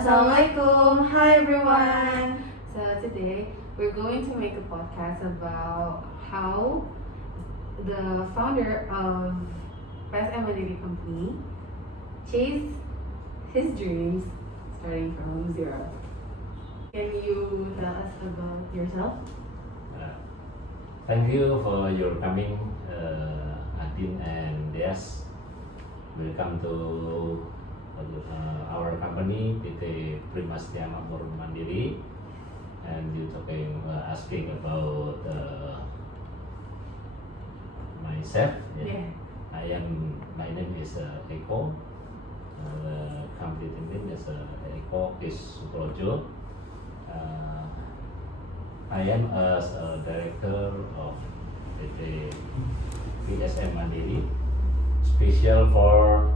Assalamualaikum. Hi everyone. So today we're going to make a podcast about how the founder of reSorryMr.Novan company chased his dreams starting from zero. Can you tell us about yourself? Thank you for your coming, Adin and Deaz. Welcome to our company, PT Primastia Makmur Mandiri, and you asking about myself. Yeah. My name is Eko. The company name is Eko Kis Suprojo. I am as a director of PT PSM Mandiri, special for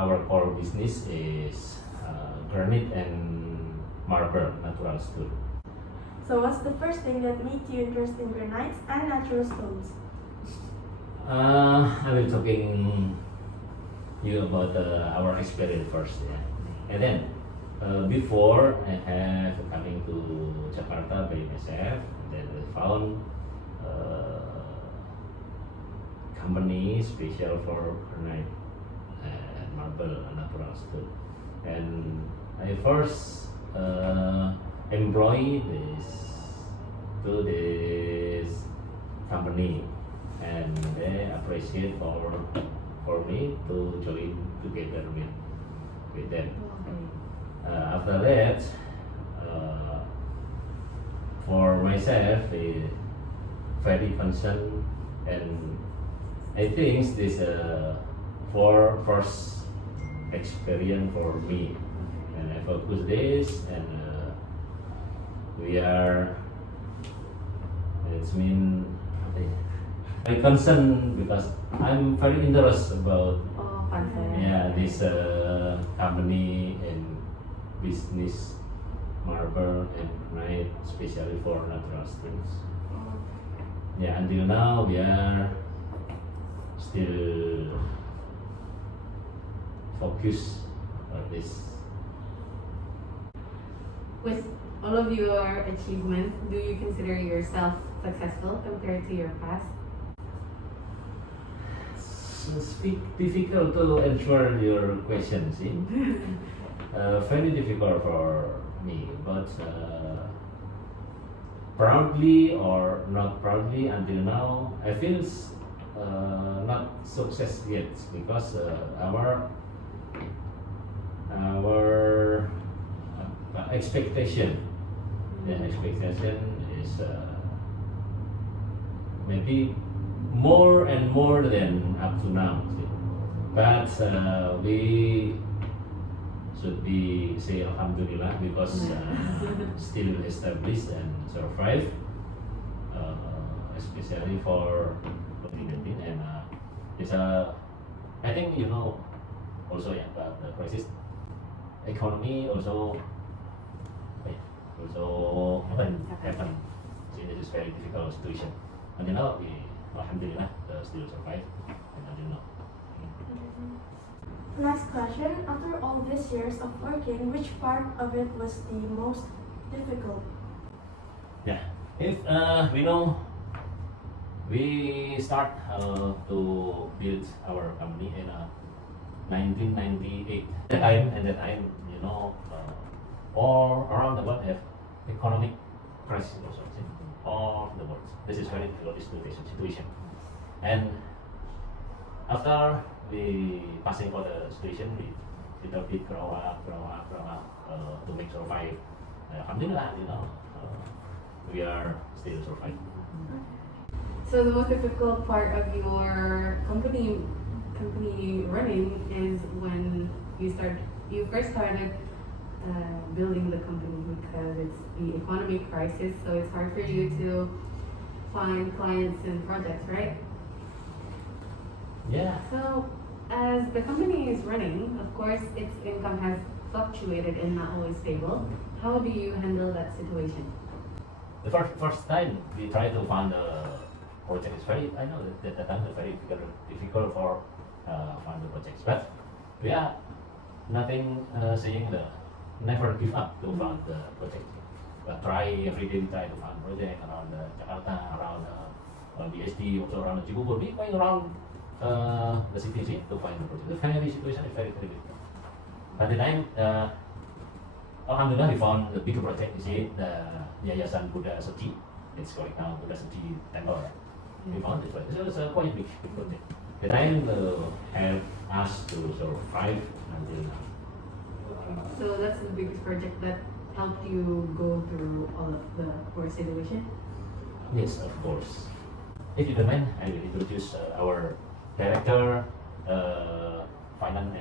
our core business is granite and marble natural stone. So what's the first thing that made you interested in granites and natural stones? I will talking you about our experience first, yeah. And then before I have coming to Jakarta by myself, then I found company special for granite and marble natural stone. And I first employ this company, and they appreciate for me to join together with them. After that, for myself, very concerned, and I think this for first experience for me, and I focus this, and we are. It's mean very concerned because I'm very interested about this company and business marble and granite, especially for natural stones. Yeah, until now we are still focused on this. With all of your achievements, do you consider yourself successful compared to your past? It's difficult to answer your question, see. Very difficult for me, but proudly or not proudly, until now I feel not success yet, because our expectation is maybe more and more than up to now, see. But we should be say Alhamdulillah, because still established and survive, especially for COVID-19, and it's I think also about the crisis economy also happen. See, this is very difficult situation. Until now we Alhamdulillah still survive, and until now. Next question, after all these years of working, which part of it was the most difficult? Yeah, if we start to build our company in 1998. At that time, all around the world have economic crisis or something. All the world. This is very difficult situation. And after we passing for the situation, we little bit grow up to make survive. Alhamdulillah, we are still survive. So the most difficult part of your company running is when you first started building the company, because it's the economic crisis, so it's hard for you to find clients and projects, right? Yeah. So as the company is running, of course its income has fluctuated and not always stable. How do you handle that situation? The first time we try to find a project is very, I know that the time is very difficult for find the projects, but we are nothing saying the never give up to fund the project. But try every day, we try to fund project around Jakarta, around BSD, also around Cibubur. We going around the city to find the project. The family situation is very good. But the time, Alhamdulillah, we found the bigger project. You see the Yayasan Buddha Seti. It's called now Buddha Seti Temple. We found this one. So it's a quite big project. The time help us to survive until now. So that's the biggest project that helped you go through all of the poor situation? Yes, of course. If you don't mind, I will introduce our director, finance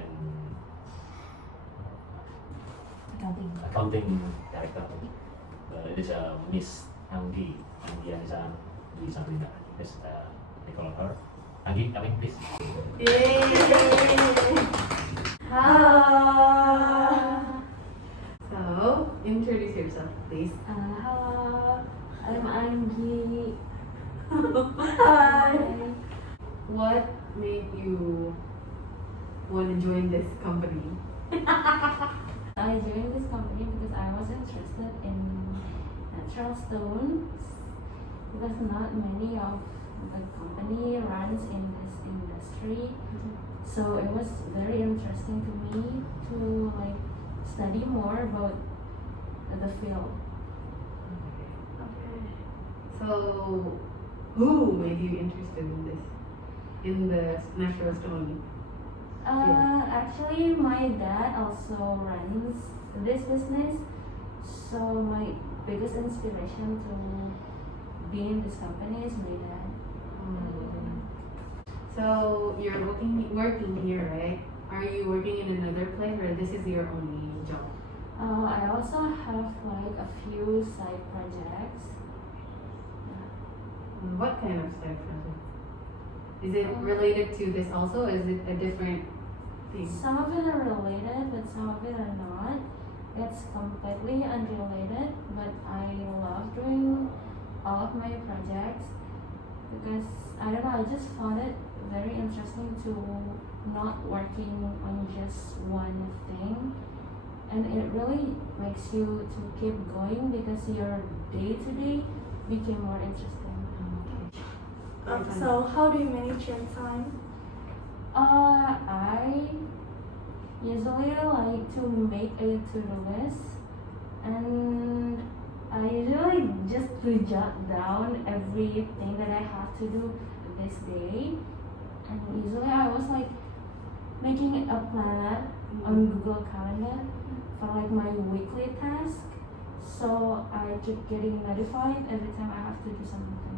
and accounting director. It is Miss Anggi Anissa Dwi Sabrina. Yes, they call her. Anggi, coming please. Yay! Hello. So, introduce yourself, please. Hello. I'm Anggi. Hi. What made you want to join this company? I joined this company because I was interested in natural stones because not many of the company runs in this industry. So it was very interesting to me to study more about the field. Okay. So, who made you interested in this? In the natural stone? Actually, my dad also runs this business, so my biggest inspiration to be in this company is my dad. So you're working here, right? Are you working in another place, or this is your only job? I also have a few side projects. What kind of side project? Is it related to this also, or is it a different thing? Some of it are related, but some of it are not. It's completely unrelated, but I love doing all of my projects because I don't know, I just found it very interesting to not working on just one thing, and it really makes you to keep going because your day-to-day became more interesting. So how do you manage your time? I usually like to make a to-do list, and I usually just to jot down everything that I have to do this day. And usually I was making a planner on Google Calendar for my weekly task, so I keep getting notified every time I have to do something.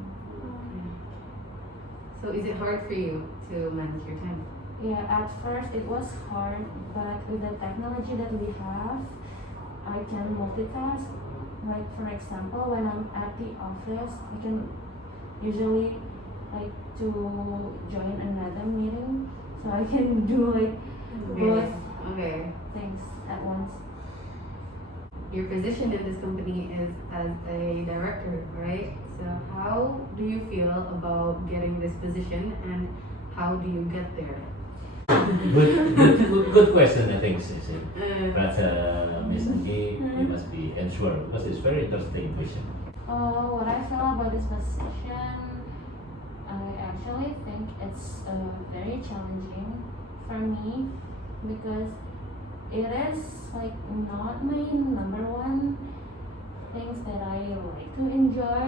So is it hard for you to manage your time? Yeah, at first it was hard, but with the technology that we have, I can multitask. Like for example, when I'm at the office, I can usually to join another meeting, so I can do both Okay. things at once. Your position in this company is as a director, right? So how do you feel about getting this position, and how do you get there? Good question, I think, Sisi. Uh, But Miss Anggi, you must be unsure because it's very interesting question. What I feel about this position, I actually think it's very challenging for me because it is not my number one things that I like to enjoy,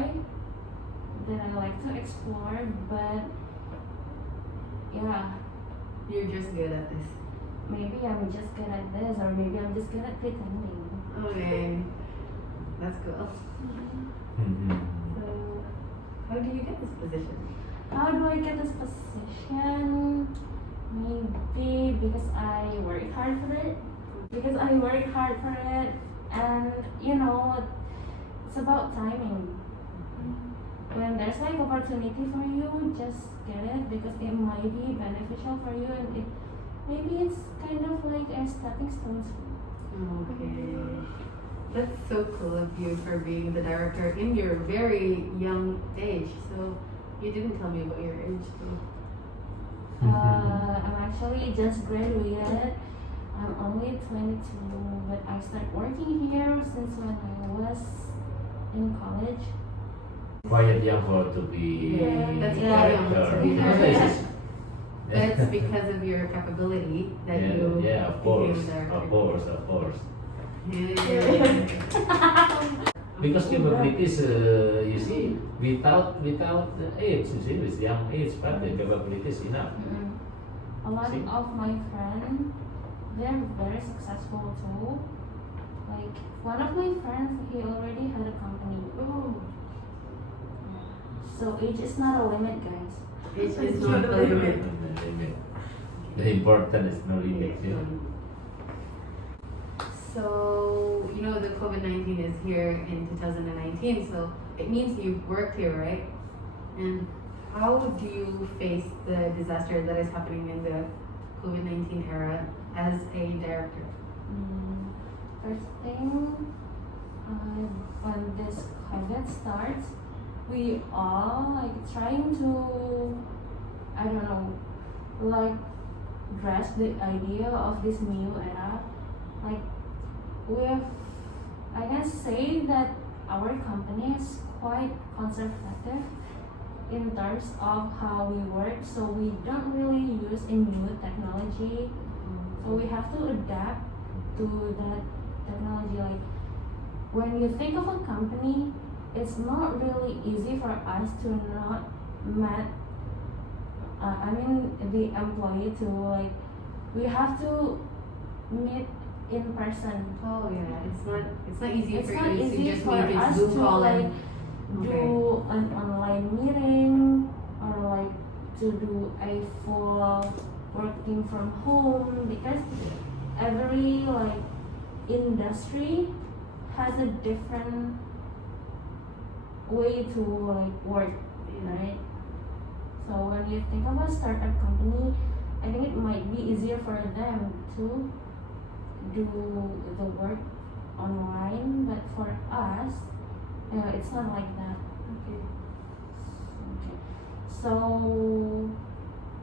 that I like to explore, but yeah, you're just good at this. maybe I'm just good at this, or maybe I'm just good at pretending. Okay. That's cool. So how do you get this position? How do I get this position? Maybe because I work hard for it. And it's about timing. When there's opportunity for you, just get it because it might be beneficial for you, and maybe it's kind of like a stepping stone. Okay. That's so cool of you for being the director in your very young age. So you didn't tell me about your age too. I'm actually just graduated. I'm only 22, but I started working here since when I was in college. Quite young for to be Yeah, that's quite young director. to be Because director. it's- That's because of your capability that you yeah, of course, became of director. course, of course. Yeah. Because capabilities, you see, without the age, you see, with young age, but the capabilities enough. A lot See? of my friends, they're very successful too. Like one of my friends, he already had a company. Oh, So age is not a limit, guys. it is not a limit. The important is no limit. Yeah. So, the COVID-19 is here in 2019, so it means you've worked here, right? And how do you face the disaster that is happening in the COVID-19 era as a director? First thing, when this COVID starts, we all like trying to, I don't know, like grasp the idea of this new era. Like I can say that our company is quite conservative in terms of how we work, so we don't really use a new technology. So we have to adapt to that technology. Like when you think of a company, it's not really easy for us to not met. The employee to like we have to meet in person. Oh yeah, it's not easy It's for not you easy to just for make us a Zoom to call like and do an online meeting or like to do a full working from home, because every like industry has a different way to like work, right? So when you think of a startup company, I think it might be easier for them to do the work online, but for us, it's not like that. Okay. So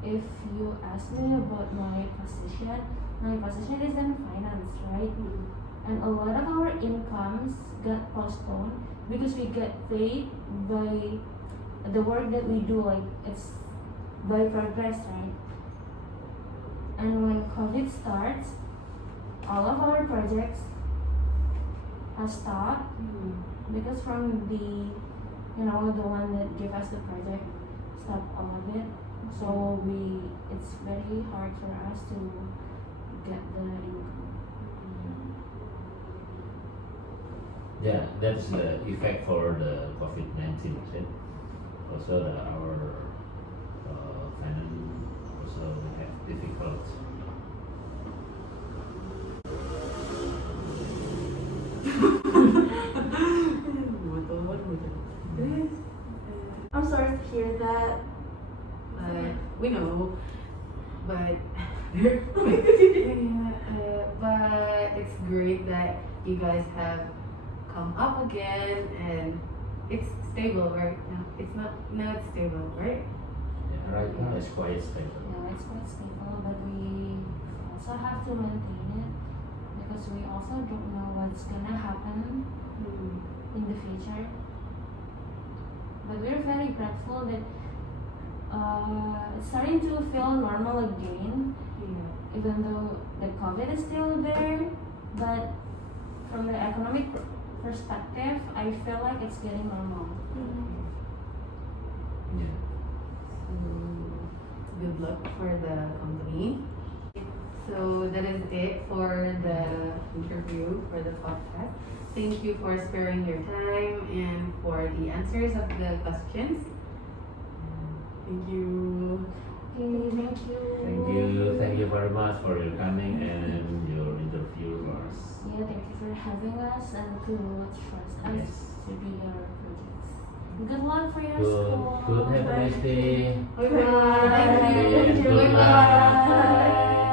if you ask me about my position is in finance, right? And a lot of our incomes got postponed because we get paid by the work that we do, like it's by progress, right? And when COVID starts, all of our projects have stopped because from the one that gave us the project stopped all of it. So it's very hard for us to get the income. Yeah, that's the effect for the COVID-19, right? Also, our finance also have difficult. I'm sorry to hear that. We know, but but it's great that you guys have come up again and it's stable right now. It's not now it's stable, right? Yeah, right now it's quite stable. Yeah, it's quite stable, but we also have to maintain it because we also don't know what's gonna happen in the future. But we're very grateful that it's starting to feel normal again, even though the COVID is still there. But from the economic perspective, I feel like it's getting normal. Yeah. Good luck for the company. So that is it for the interview for the podcast. Thank you for sparing your time and for the answers of the questions. Thank you. Okay, thank you. Thank you very much for your coming and your interview for us. Yeah, thank you for having us and to trust us Yes. to do your projects. Good luck for your Good, school. good. Have a nice day. Bye bye. Thank you. And good luck. Bye bye. Bye.